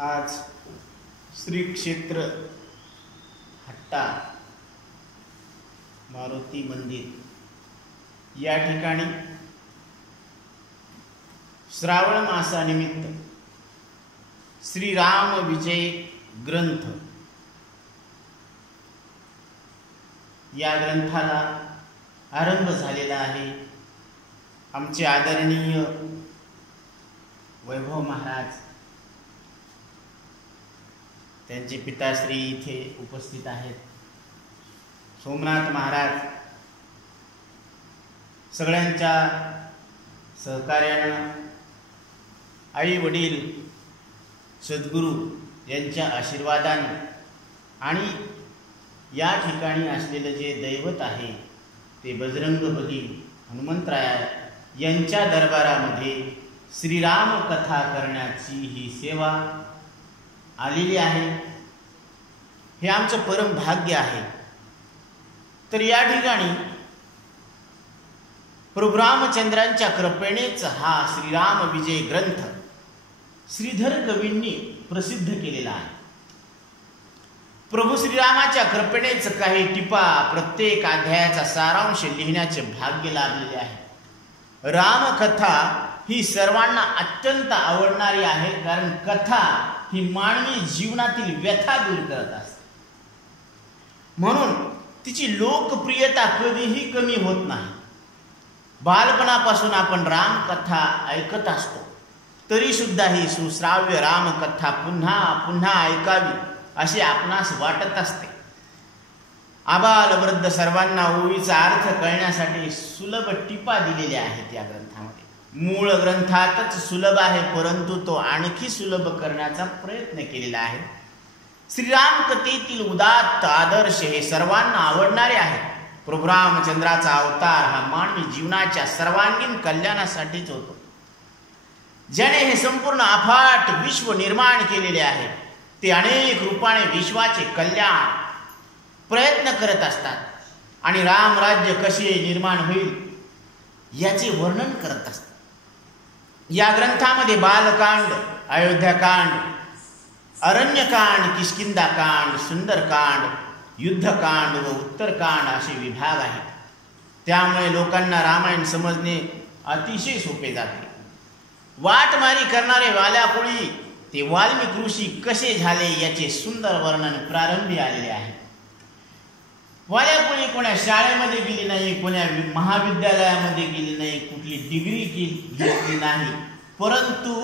आज श्री क्षेत्र हट्टा मारुती मंदिर या ठिकाणी श्रावण मासानिमित्त श्रीराम विजय ग्रंथ या ग्रंथाला आरंभ झालेला आहे। आमचे आदरणीय वैभव महाराज त्यांचे पिताश्री इथे उपस्थित आहेत। सोमनाथ महाराज सगळ्यांच्या सहकार्यानं आई वडील सद्गुरू यांच्या आशीर्वादाने आणि या ठिकाणी असलेलं जे दैवत आहे ते बजरंगबली हनुमंतराया यांच्या दरबारामध्ये श्रीराम कथा करण्याची ही सेवा आलेली आहे। हे आमचं परम भाग्य आहे। तर या ठिकाणी प्रभू रामचंद्रांच्या कृपेनेच हा श्रीराम विजय ग्रंथ श्रीधर कवींनी प्रसिद्ध केलेला आहे। प्रभू श्रीरामाच्या कृपेनेच काही टिपा प्रत्येक अध्यायाचा सारांश लिहिण्याचे भाग्य लाभलेले आहे। रामकथा ही सर्वांना अत्यंत आवडणारी आहे, कारण कथा ही मानवी जीवनातील व्यथा दूर करत असते, म्हणून तिची लोकप्रियता कधीही कमी होत नाही। बालपणापासून आपण रामकथा ऐकत असतो, तरी सुद्धा ही सुश्राव्य रामकथा पुन्हा पुन्हा ऐकावी असे आपणास वाटत असते। आबाल वृद्ध सर्वांना ओवीचा अर्थ कळण्यासाठी सुलभ टिपा दिलेल्या आहेत या ग्रंथामध्ये। मूळ ग्रंथातच सुलभ आहे, परंतु तो आणखी सुलभ करण्याचा प्रयत्न केलेला आहे। श्रीराम कथेतील उदात्त आदर्श हे सर्वांना आवडणारे आहेत। प्रभू रामचंद्राचा अवतार हा मानवी जीवनाच्या सर्वांगीण कल्याणासाठीच होतो। ज्याने हे संपूर्ण अफाट विश्व निर्माण केलेले आहे, ते अनेक रूपाने विश्वाचे कल्याण प्रयत्न करत असतात आणि रामराज्य कसे निर्माण होईल याचे वर्णन करत असतात। या ग्रंथामध्ये बालकांड, अयोध्याकांड, अरण्यकांड, किष्किंधाकांड, सुंदरकांड, युद्धकांड व उत्तरकांड असे विभाग आहेत। त्यामुळे लोकांना रामायण समजणे अतिशय सोपे जाते। वाटमारी करणारे वाल्याकुळी ते वाल्मिक ऋषी कसे झाले याचे सुंदर वर्णन प्रारंभी आलेले आहे। वाल्याकुळी कोण्या शाळेमध्ये गेली नाही, कोण्या महाविद्यालयामध्ये गेली नाही, कुठली डिग्री घेतली नाही, परंतु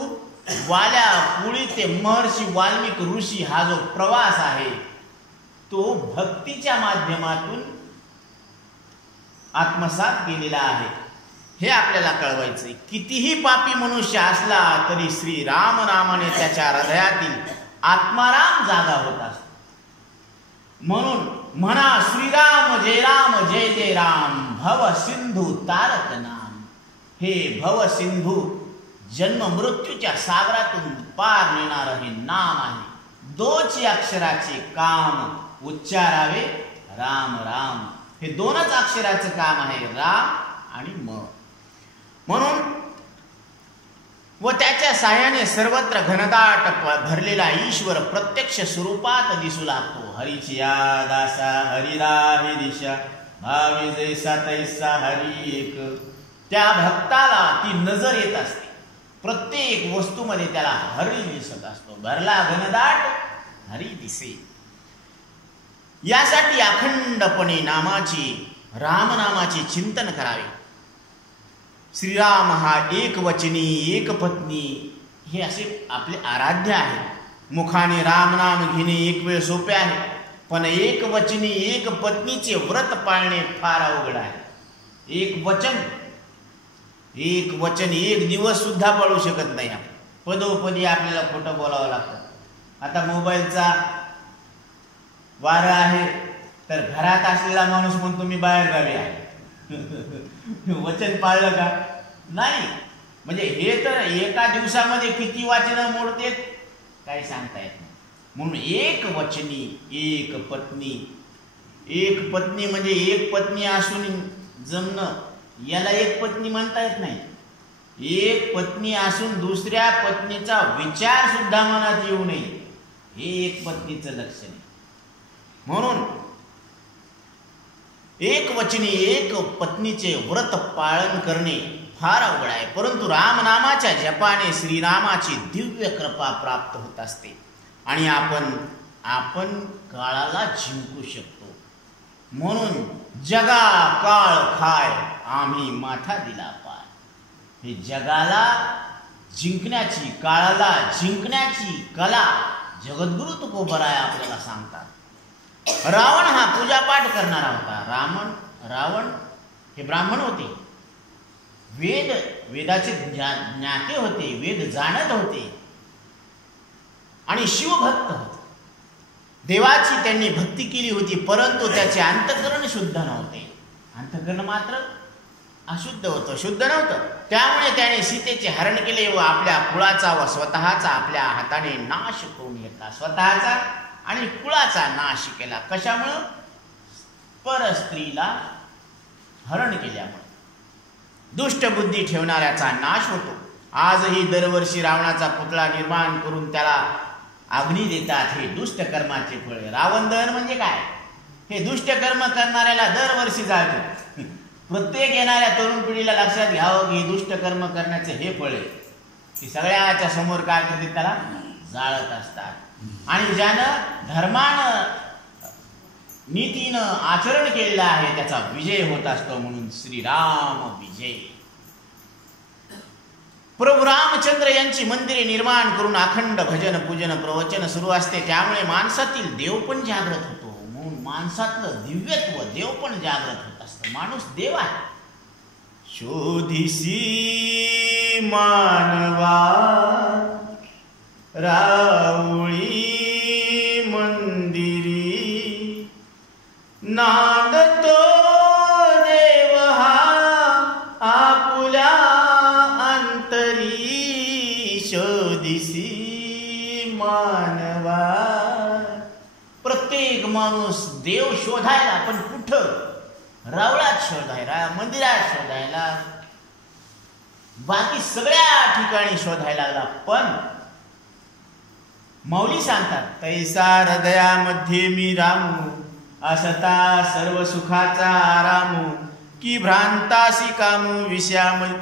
वाल्याकुळी ते महर्षी वाल्मिक ऋषी हा जो प्रवास आहे तो भक्तीच्या माध्यमातून आत्मसात केलेला आहे। हे आपल्याला कळवायचंय। कितीही पापी मनुष्य असला तरी श्री राम नामाने त्याच्या हृदयातील आत्माराम जागा होत असतो। म्हणून म्हणा श्रीराम जय जय राम, भव सिंधू तारक नाम। हे भव सिंधू जन्म मृत्यूच्या सागरातून पार नेणार हे नाम आहे। दोच अक्षराचे काम उच्चारावे राम राम। हे दोनच अक्षराचं काम आहे, राम आणि म। म्हणून व त्याच्या साह्याने सर्वत्र घनदाट भरलेला ईश्वर प्रत्यक्ष स्वरूपात दिसू लागतो। हरीची याद आसा हरिराही दिशा, भावी जैसा तैसा हरी एक। त्या भक्ताला ती नजर येत असते, प्रत्येक वस्तूमध्ये त्याला हरी दिसत असतो। भरला घनदाट हरी दिसे। यासाठी अखंडपणे रामनामाचे चिंतन करावे। श्रीराम हा एक वचनी एक पत्नी हे असे आपले आराध्य आहे। मुखाने रामनाम घेणे एक वेळ सोपे आहे, पण एक वचनी एक पत्नीचे व्रत पाळणे फार अवघड आहे। एक वचन एक दिवस सुद्धा पाळू शकत नाही आपण, पदोपदी आपल्याला खोटं बोलावं लागतं। आता मोबाईलचा वारा आहे तर घरात असलेला माणूस म्हणतो मी बाहेर गावी आहे, वचन पाळलं का? नाही। म्हणजे हे तर एका दिवसामध्ये किती वाचनं मोडतेत काही सांगता येत नाही। म्हणून एक वचनी एक पत्नी, एक पत्नी म्हणजे एक पत्नी असून जमणं याला एक पत्नी म्हणता येत नाही। एक पत्नी असून दुसऱ्या पत्नीचा विचार सुद्धा मनात येऊ नये, हे एक पत्नीचं लक्षण आहे. म्हणून एक वचनी एक पत्नीचे व्रत पालन करणे फार अवघड आहे. परंतु रामनामाच्या जपाने श्रीरामाची दिव्य कृपा प्राप्त होत असते आणि आपण काळाला जिंकू शकतो. म्हणून जगा काळ खाय आम्ही माथा दिला पाय. हे जगाला जिंकण्याची, काळाला जिंकण्याची कला जगद्गुरु तुकोबराय आपल्याला सांगतात. रावण हा पूजापाठ करणारा होता. रावण हे ब्राह्मण होते, वेदाचे ज्ञाते होते, वेद जाणत होते आणि शिवभक्त होते. देवाची त्यांनी भक्ती केली होती, परंतु त्याचे अंतःकरण शुद्ध नव्हते. अंतःकरण मात्र अशुद्ध होतं, शुद्ध नव्हतं. त्यामुळे त्याने सीतेचे हरण केले व आपल्या कुळाचा व स्वतःचा आपल्या हाताने नाश करून घेतला. स्वतःचा आणि कुळाचा नाश केला. कशामुळं? परस्त्रीला हरण केल्यामुळे. दुष्ट बुद्धी ठेवणाऱ्याचा नाश होतो. आजही दरवर्षी रावणाचा पुतळा निर्माण करून त्याला अग्नी देतात. हे दुष्ट कर्माचे फळ. रावण दहन म्हणजे काय? हे दुष्ट कर्म करणाऱ्याला दरवर्षी जाळतो. प्रत्येक येणाऱ्या तरुण पिढीला लक्षात घ्यावं की दुष्ट कर्म करण्याचे हे फळ आहे. की सगळ्याच्या समोर काय करते? त्याला जाळत असतात. आणि ज्यानं धर्मानं नीतीनं आचरण केलेलं आहे त्याचा विजय होत असतो. म्हणून श्रीराम विजय. प्रभू रामचंद्र यांची मंदिरे निर्माण करून अखंड भजन पूजन प्रवचन सुरू असते. त्यामुळे माणसातील देव पण जागृत होतो. म्हणून माणसातलं दिव्यत्व, देव पण जागृत होत असतं. माणूस देव आहे. शोधिसी मानवा राऊळी मंदिरी नांदतो देव हा आपुल्या अंतरी. शोधिसी मानवा. प्रत्येक माणूस देव शोधायला, पण कुठं? रावळात शोधायला, मंदिरात शोधायला, बाकी सगळ्या ठिकाणी शोधायला लागला. पण माऊली सांगतात, तैसा हृदयामध्ये मी रामू असता सर्व सुखाचा आरामू. की भ्रांतासी कामू विषयावरी.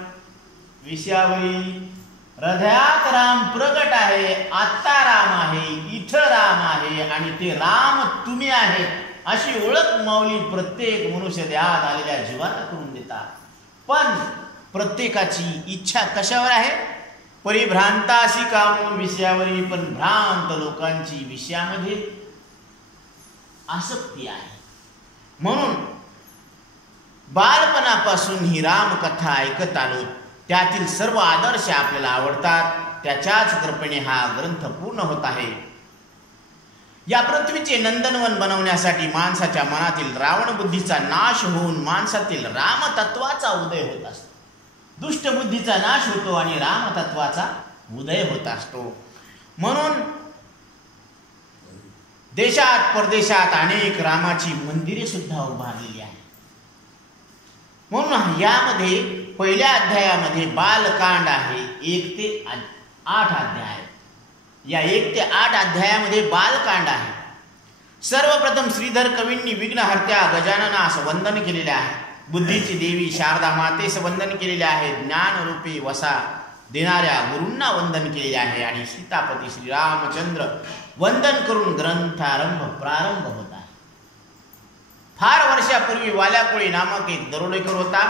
हृदयात राम प्रगट आहे, आत्ता राम आहे, इथं राम आहे आणि ते राम तुम्ही आहे अशी ओळख माऊली प्रत्येक मनुष्य देहात आलेल्या जीवाला करून देतात. पण प्रत्येकाची इच्छा कशावर आहे? परिभ्रांतासी कामू विषयावरी. पण भ्रांत लोकांची विषयामध्ये आसक्ती आहे. म्हणून बालपणापासून ही रामकथा ऐकत आलो. त्यातील सर्व आदर्श आपल्याला आवडतात. त्याच्याच कृपेने हा ग्रंथ पूर्ण होत आहे. या पृथ्वीचे नंदनवन बनवण्यासाठी माणसाच्या मनातील रावण बुद्धीचा नाश होऊन माणसातील रामतत्वाचा उदय होत असतो. दुष्ट बुद्धीचा नाश होतो आणि रामतत्वाचा उदय होत असतो. म्हणून देशात परदेशात अनेक रामाची मंदिरे सुद्धा उभारलेली आहेत. म्हणून यामध्ये पहिल्या अध्यायामध्ये बालकांड आहे. 1 ते 8 अध्याय. या 1 ते 8 अध्यायामध्ये बालकांड आहे. सर्वप्रथम श्रीधर कवींनी विघ्नहर्त्या गजाननास वंदन केलेले आहे. बुद्धीची देवी शारदा मातेस वंदन केलेले आहे. ज्ञानरूपी वसा देणाऱ्या गुरूंना वंदन केलेले आहे. आणि सीतापती श्रीरामचंद्र वंदन करून ग्रंथारंभ प्रारंभ होत आहे. फार वर्षापूर्वी वाल्याकोळी नामक एक दरोडेखोर होता.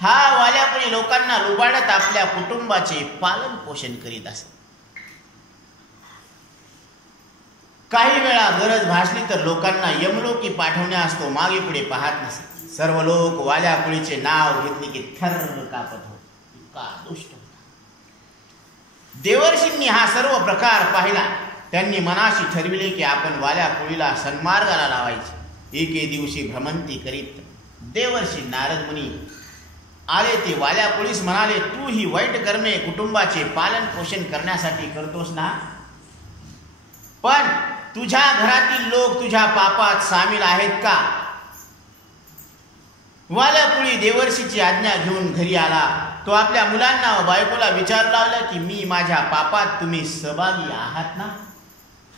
हा वाल्याकोळी लोकांना लुबाडत आपल्या कुटुंबाचे पालन पोषण करीत असे. काही वेळा गरज भासली तर लोकांना यमलोकी पाठवण्यास तो मागे पुढे पाहत नसे. सर्व लोक वाल्याकुळीचे नाव घेतले की थर्र कापत होत. इतका दुष्ट होता. देवर्षींनी हा सर्व प्रकार पाहिला. त्यांनी मनाशी ठरविले की आपण वाल्याकुळीला सन्मार्गाला लावायचे. एके दिवशी भ्रमंती करीत देवर्षी नारद मुनी आले. ते वाल्याकुळीस म्हणाले, तू ही वाईट कर्मे कुटुंबाचे पालन पोषण करण्यासाठी करतोस ना, पण तुझ्या घरातील लोक तुझ्या पापात सामील आहेत का? वाल्याकुळी देवर्षीची आज्ञा घेऊन घरी आला. तो आपल्या मुलांना व बायकोला विचारू लागला की मी माझ्या पापात तुम्ही सहभागी आहात ना?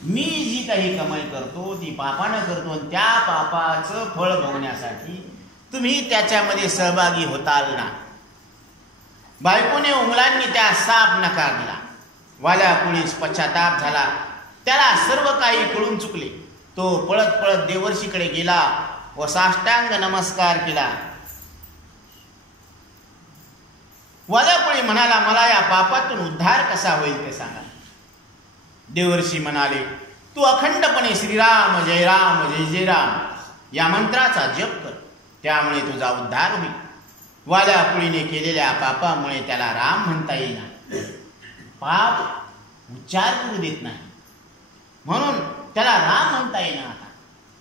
मी जी काही कमाई करतो ती पापानं करतो आणि त्या पापाचं फळ भोगण्यासाठी तुम्ही त्याच्यामध्ये सहभागी होताल ना? बायकोने व मुलांनी त्या साफ नकार दिला. वाल्या कुळीस पश्चाताप झाला. त्याला सर्व काही कळून चुकले. तो पळत पळत देवर्षीकडे गेला व साष्टांग नमस्कार केला. वाल्यापुळी म्हणाला, मला या पापातून उद्धार कसा होईल ते सांगा. देवर्षी म्हणाले, तू अखंडपणे श्रीराम जय राम जय जय राम या मंत्राचा जप कर, त्यामुळे तुझा उद्धार होईल. वाल्यापुळीने केलेल्या पापामुळे त्याला राम म्हणता येईना. पाप उच्चार करू देत नाही म्हणून त्याला राम म्हणता येईना. आता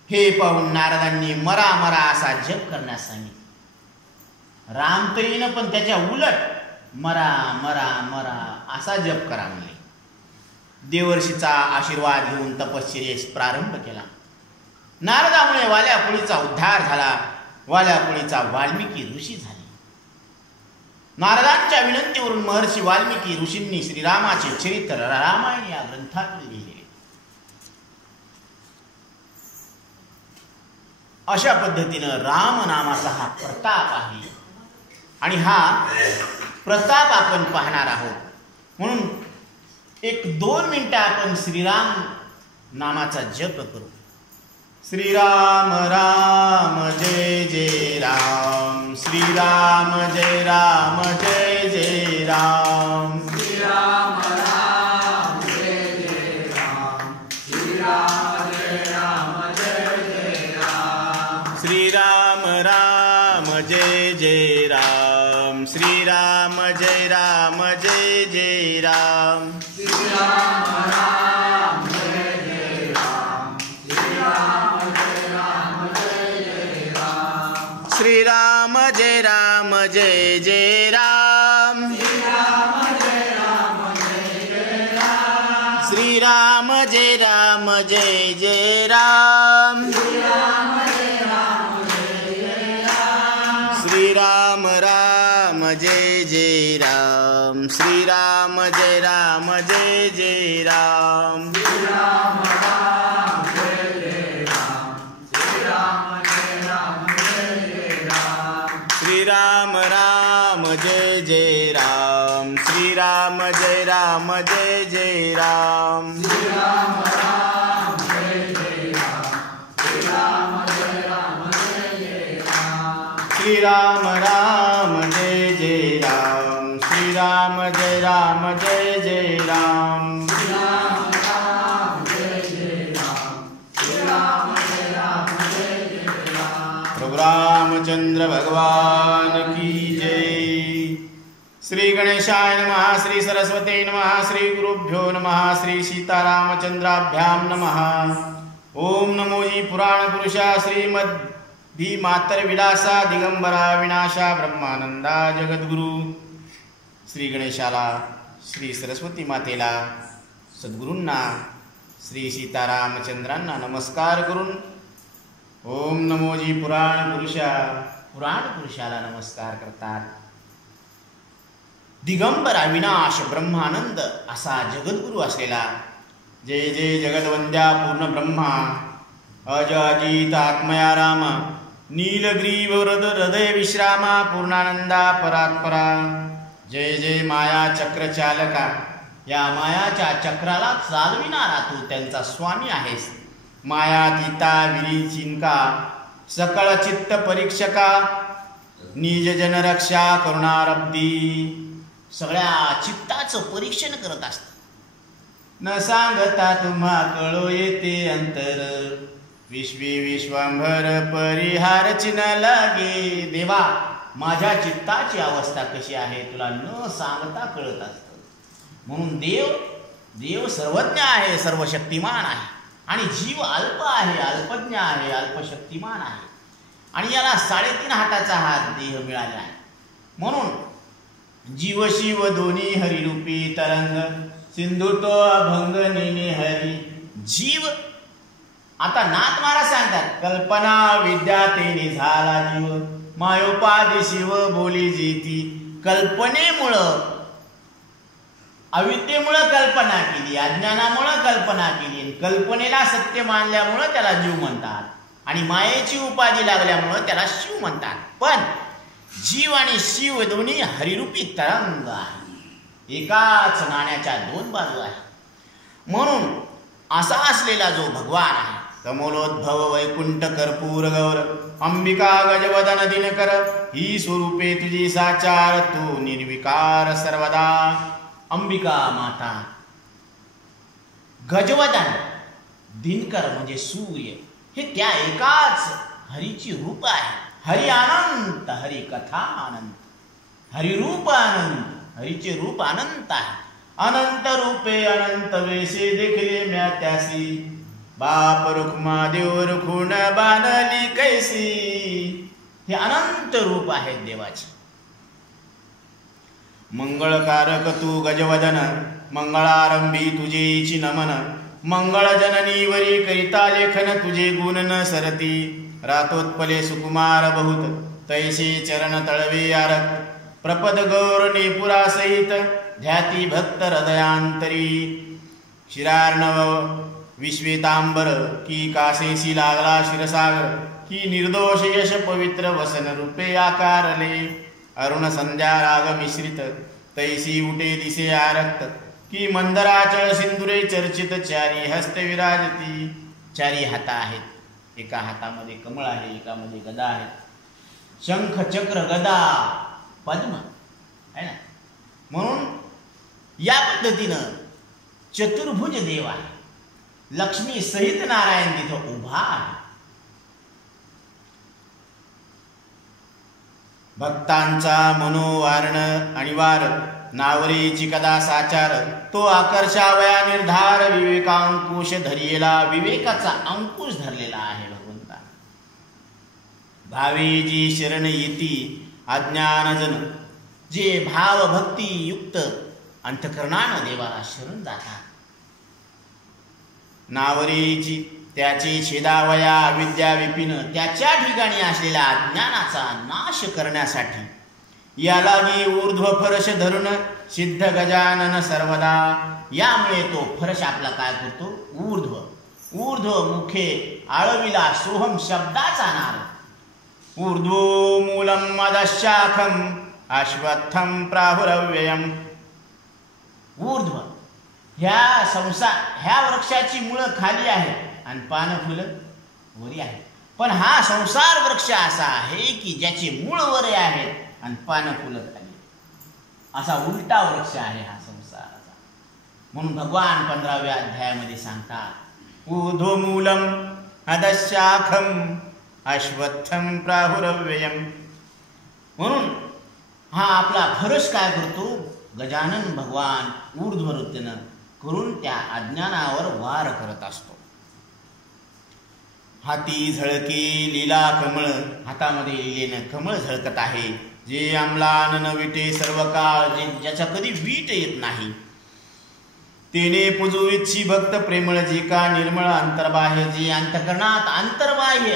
हे पाहून नारदांनी मरा मरा असा जप करण्यास सांगितले. राम तर येईन पण त्याच्या उलट मरा मरा मरा असा जप करा म्हणले. देवर्षीचा आशीर्वाद घेऊन तपश्चर्येस प्रारंभ केला. नारदामुळे वाल्यापुळीचा उद्धार झाला. वाल्यापुळीचा वाल्मिकी ऋषी झाले. नारदांच्या विनंतीवरून महर्षी वाल्मिकी ऋषींनी श्रीरामाचे चरित्र रामायण या ग्रंथातून लिहिले. अशा पद्धतीनं राम नामाचा हा प्रताप आहे आणि हा प्रताप आपण पाहणार आहोत. म्हणून 1-2 मिनिटं आपण श्रीराम नामाचा जप करू. श्रीराम राम जय जय राम, श्रीराम जय राम जय जय राम, श्रीराम राम जय जय राम, श्रीराम जय राम जय जय राम, श्रीराम राम जय जय राम, श्रीराम जय राम जय जय राम, श्रीराम राम जय जय राम, श्रीराम जय राम जय जय राम, श्रीराम जय राम जय जय राम, श्रीराम जय राम जय जय राम, श्रीराम जय राम जय जय राम, श्रीराम जय राम जय जय राम, श्रीराम राम जय जय राम, श्रीराम जय राम जय जय राम, श्रीराम राम जय जय राम, श्रीराम जय राम जय जय राम, श्रीराम राम जय जय राम, श्रीराम जय राम जय जय राम, श्रीराम राम जय जय राम, श्रीराम जय राम जय जय राम, श्रीराम राम जय जय राम, श्रीराम जय राम जय जय राम, श्रीराम राम जय जय राम, श्रीराम जय राम जय जय राम, प्रभु रामचंद्र भगवान की जय. श्री गणेशाय नमः, श्री सरस्वती नमः, श्री गुरुभ्यो नमः, श्री सीतारामचंद्राभ्याम नमः. ओम नमोजी पुराण पुरुषा श्रीमद् मातर विलासा दिगंबरा विनाशा ब्रह्मानंदा जगद्गुरु. श्री गणेशाला, श्री सरस्वती मातेला, सद्गुरूंना, श्री सीतारामचंद्रांना नमस्कार करून ओम नमोजी पुराण पुरुषाला नमस्कार करतात. दिगंबरा विनाश ब्रह्मानंद असा जगद्गुरु असलेला जय जय जगद्वंद्या पूर्ण ब्रह्मा अज अजित आत्मया राम नीलग्रीव हृदय विश्रामा पूर्णानंदा परात्परा. जय जय माया चक्र चालका, या मायाच्या चक्राला चालविणारा तू त्यांचा स्वामी आहेस. मायातीता विरिचिंका सकळ चित्त परीक्षका निज जन रक्षा करुणारब्धी. सगळ्या चित्ताचं परीक्षण करत असत. न सांगता तुम्हा कळो येते अंतर, विश्वी विश्वांभर परिहारची न लागे. देवा, माझ्या चित्ताची अवस्था कशी आहे तुला न सांगता कळत असतं. म्हणून देव सर्वज्ञ आहे, सर्वशक्तिमान आहे आणि जीव अल्प आहे, अल्पज्ञ आहे, अल्पशक्तिमान आहे आणि याला 3.5 हाताचा हा देह मिळाला आहे. म्हणून जीव शिव दोन्ही हरिरूपी तरंग, सिंधू तो अभंग नेने हरी. जीव आता नाथ महाराज सांगतात, कल्पना विद्या तेने झाला जीव, मायोपाधी शिव बोली जेती, कल्पनेमुळं, अविद्येमुळं कल्पना केली, अज्ञानामुळं कल्पना केली, आणि कल्पनेला सत्य मानल्यामुळं त्याला जीव म्हणतात, आणि मायेची उपाधी लागल्यामुळं त्याला शिव म्हणतात. पण जीव आणि शिव दोन्ही हरिरूपी तरंग आहे, एकाच नाण्याच्या दोन बाजू आहे. म्हणून असा असलेला जो भगवान आहे, कमलोद्भव वैकुंठ कर्पूर गौर अंबिका गजवदन दिनकर, ही स्वरूपे तुझी साचार, तू निर्विकार सर्वदा. अंबिका माता, गजवदन दिनकर म्हणजे सूर्य, हे त्या एकाच हरीची रूप आहे. हरि अनंत, हरि कथा अनंत, हरिरूप अनंत, हरीचे रूप अनंत आहे. अनंत रूपे अनंत वेशे देखले म्या त्यासी, बाप रुक्मा देव रुखुण बानली कैसी. हे अनंत रूप आहेत देवाचे. मंगळकारक तू गजवदन, मंगळारंभी तुझेची नमन, मंगळ जननीवरी करिता लेखन, तुझे गुण न सरती, रातोत्पले सुकुमार बहुत, तैसे चरण तळवे आरक्त, प्रपद गौर नेपुरा सहित, ध्याती भक्त हृदयांतरी. शिरार्णव विश्वेतांबर, की कासेसी लागला शिरसागर, की निर्दोष यश पवित्र वसन रूपे आकारले. अरुण संध्या राग मिश्रित, तैसी उठे दिसे आरक्त, की मंदराचळ सिंधुरे चर्चित, चारी हस्त विराजती. चारी हाता आहेत, एका हातामध्ये कमळ आहे, एकामध्ये गदा आहे. शंख चक्र गदा पद्म आहे ना. म्हणून या पद्धतीनं चतुर्भुज देव आहे. लक्ष्मी सहित नारायण तिथं उभा आहे. भक्तांचा मनोवारण आणि वार, नावरीची कदा साचार, तो आकर्षावया निर्धार, विवेकांकुश धरियेला, विवेकाचा अंकुश धरलेला आहे भगवंता. भावे जी शरण येती अज्ञानजन, जे भाव भक्ती युक्त अंतकरणानं देवाला शरण जातात. नावरीची त्याचे छेदावया अविद्या विपिन, त्याच्या ठिकाणी असलेल्या अज्ञानाचा नाश करण्यासाठी, यालागी ऊर्ध्व फरश धरून सिद्ध गजानन सर्वदा. यामुळे तो फरश आपला काय करतो, ऊर्ध्व ऊर्ध्व मुखे आळविला सोहम शब्दाचा नाद. ऊर्ध्वो मूलम मदशाखम अश्वत्थम प्राहुरव्ययम. ऊर्ध्व ह्या वृक्षाची मुळं खाली आहे आणि पानं फुलं वरी आहे. पण हा संसार वृक्ष असा आहे की ज्याची मूळ वरे आहेत आणि पानं फुलं खाली. असा उलटा वृक्ष आहे हा संसाराचा. म्हणून भगवान 15व्या अध्यायामध्ये सांगतात, ऊर्ध्वमूलम अधशाखम अश्वत्थम प्राहुरव्ययम. म्हणून हा आपला फरश काय करतो, गजानन भगवान ऊर्ध्ववृत्तीनं करून त्या अज्ञानावर वार करत असतो. हाती झळके लीला कमळ, हातामध्ये लिहिलेनं कमळ झळकत आहे, जे अमलान न विटे सर्व काळ, ज्याचा कधी वीट येत नाही. तेने पुजवितशी भक्त प्रेमळ, जे का निर्मळ अंतर्बाह्य, जे अंतकरणात अंतर्बाह्य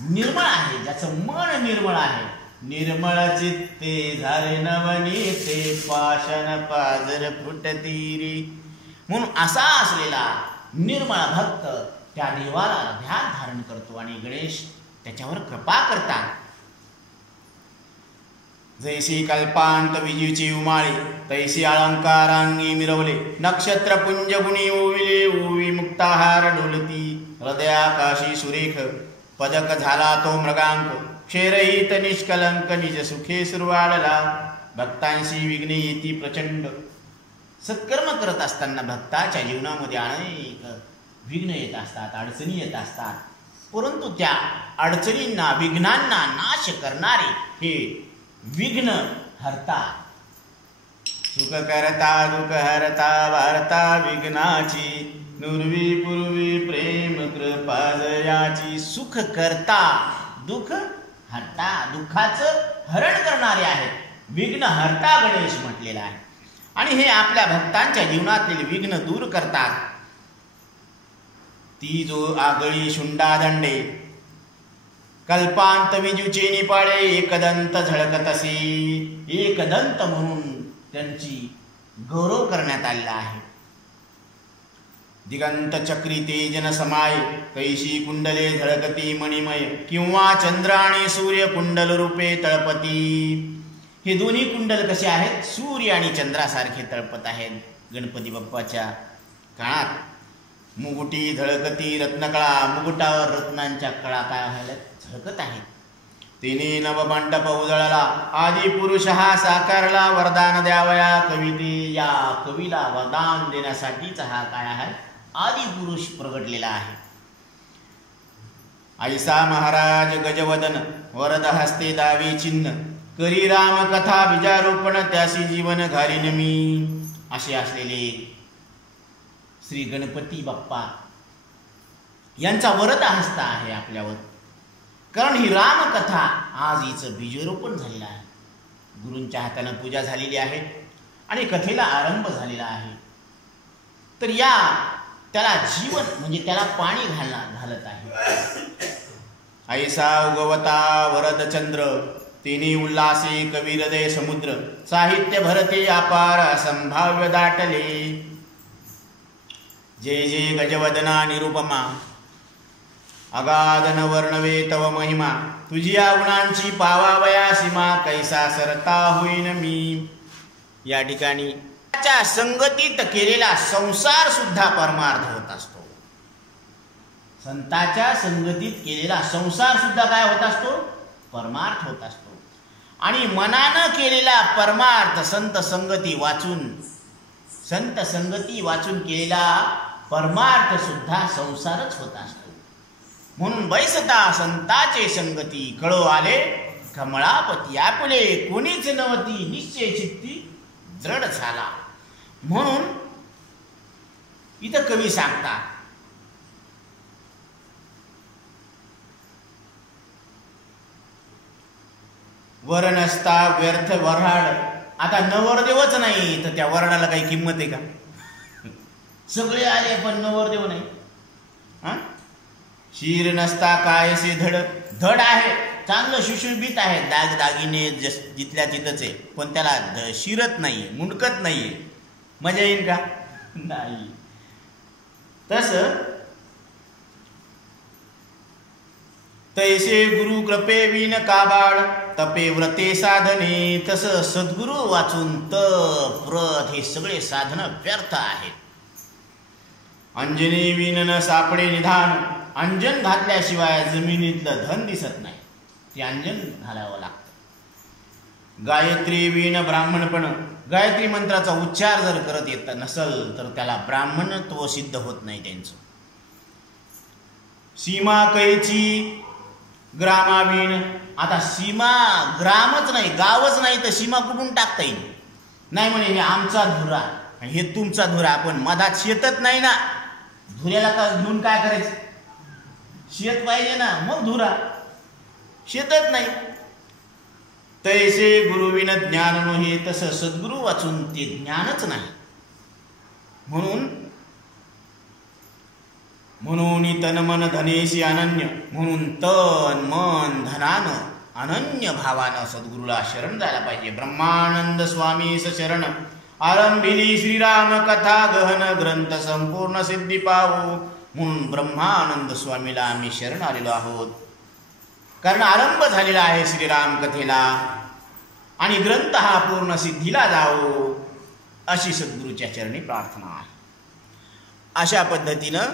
निर्मळ आहे, ज्याचं मन निर्मळ आहे. निर्मळ चित्ते झाले नवनीते, पाषाण पाजर फुटतीरी. म्हणून असा असलेला निर्मळ भक्त त्या देवाला ध्यान धारण करतो आणि गणेश त्याच्यावर कृपा करतात. जैसे कल्पांत विजेची उमाळे, तैसे अलंकारांगी मिरवले, नक्षत्र पुंज गुणी ओविले, ओवी मुक्ताहार डोलती. हृदयाकाशी सुरेख पदक झाला तो मृगांक, क्षेरहित निष्कलंक निज सुखे सुरवाडला. भक्तांशी विघ्ने येती प्रचंड. सत्कर्म करत असताना भक्ताच्या जीवनामध्ये अनेक विघ्न येत असतात, अडचणी येत असतात. परंतु त्या अडचणींना, विघ्नांना नाश करणारे हे विघ्न हरता. सुख करता दुःख हरता, वार्ता विघ्नाची, नुरवी पूर्वी प्रेम कृपा जयाची. सुख करता दुःख हरता, दुःखाचं हरण करणारे आहेत. विघ्न हरता गणेश म्हटलेला आहे. आणि हे आपल्या भक्तांच्या जीवनातील विघ्न दूर करतात. ती जो आगळी शुंडादंडे, कल्पांत विजूचे निपाळे एकदंत झळकत असे. एकदंत म्हणून त्यांची गौरव करण्यात आलेला आहे. दिगंत चक्री तेजन समाय कैशी कुंडले झळकती मणिमय किंवा चंद्र आणि सूर्य कुंडल रूपे तळपती. हे दोन्ही कुंडल कसे आहेत? सूर्य आणि चंद्रासारखे तळपत आहेत. गणपती बाप्पाच्या काळात मुकुटी झळकती रत्नकळा, मुकुटावर रत्नांच्या कळा काय व्हायला झळकत आहेत. तिने नवमंडप उजळला, आदि पुरुष हा साकारला, वरदान द्यावया कविते. या कवीला वरदान देण्यासाठीच हा काय आहे? आदि पुरुष प्रगटलेला आहे. ऐसा महाराज गजवदन वरद हस्ते दावी चिन्ह करी राम कथा बीजारोपण त्यासी जीवन घालीन मी. असे असलेले श्री गणपती बाप्पा यांचा वरद हस्त आहे आपल्यावर. कारण ही रामकथा आज हिचं बीजारोपण झालेलं आहे. गुरूंच्या हाताने पूजा झालेली आहे आणि कथेला आरंभ झालेला आहे. तर त्याला जीवन म्हणजे त्याला पाणी घालत आहे. ऐसा उगवता वरद चंद्र तिने उल्हासे कवी हृदय समुद्र साहित्य भरते अपार असंभाव्य दाटले. जय जय गजवदना निरुपमा अगाधन वर्णवे तव महिमा. तुझिया गुणांची पावावया सीमा कैसा सरता होईन मी. या ठिकाणी संगतीत केलेला संसार सुद्धा परमार्थ होत असतो. संतांच्या संगतीत केलेला संसार सुद्धा काय होत असतो? परमार्थ होत असतो. आणि मनानं केलेला परमार्थ संत संगती वाचून केलेला परमार्थ सुद्धा संसारच होत असतो. म्हणून बैसता संताचे संगती कळो आले कमळापती आपले कोणीच नवती निश्चय चित्ती दृढ झाला. म्हणून इथं कवी सांगतात वर नसता व्यर्थ वऱ्हाड. आता नवरदेवच नाही तर त्या वऱ्हाडाला काही किंमत आहे का? सगळे आले पण नवरदेव नाही. शीर नसता कायसे धड आहे, चांगलं सुशोभित आहे, दागदागिने जिथल्या तिथंच आहे, पण त्याला शिरत नाही, मुंडकत नाहीये. मजा येईल का? नाही. तसं तैसे गुरु कृपे विन काबाड तपे व्रते साधने. तसं सद्गुरु वाचून तप व्रत हे सगळे साधन व्यर्थ आहेत. अंजनी विन न सापडे निधान. अंजन घातल्याशिवाय जमिनीतलं धन दिसत नाही, ते अंजन घालावं लागतं. गायत्री विन ब्राह्मणपण. गायत्री मंत्राचा उच्चार जर करत येत नसल तर त्याला ब्राह्मणत्व सिद्ध होत नाही त्यांचं. सीमा कैची ग्रामाविन. आता सीमा ग्रामच नाही, गावच नाही तर सीमा कुठून टाकता येईल? नाही म्हणे हे आमचा धुरा आणि हे तुमचा धुरा. आपण मधात शेतच नाही ना, धुऱ्याला का घेऊन काय करायचं? शेत पाहिजे ना, मग धुरा. शेतच नाही. तैसे गुरुविन ज्ञान नोहे. तसं सद्गुरु वाचून ते ज्ञानच नाही. म्हणून तन मन धनेशी अनन्य. म्हणून तन मन धनानं अनन्य भावानं सद्गुरूला शरण जायला पाहिजे. ब्रह्मानंद स्वामी शरण आरंभिली श्रीराम कथा गहन ग्रंथ संपूर्ण सिद्धी पाहू. म्हणून ब्रह्मानंद स्वामीला आम्ही शरण आलेलो आहोत, कारण आरंभ झालेला आहे श्रीराम कथेला आणि ग्रंथ हा पूर्ण सिद्धीला जावो अशी सद्गुरूच्या चरणी प्रार्थना आहे. अशा पद्धतीनं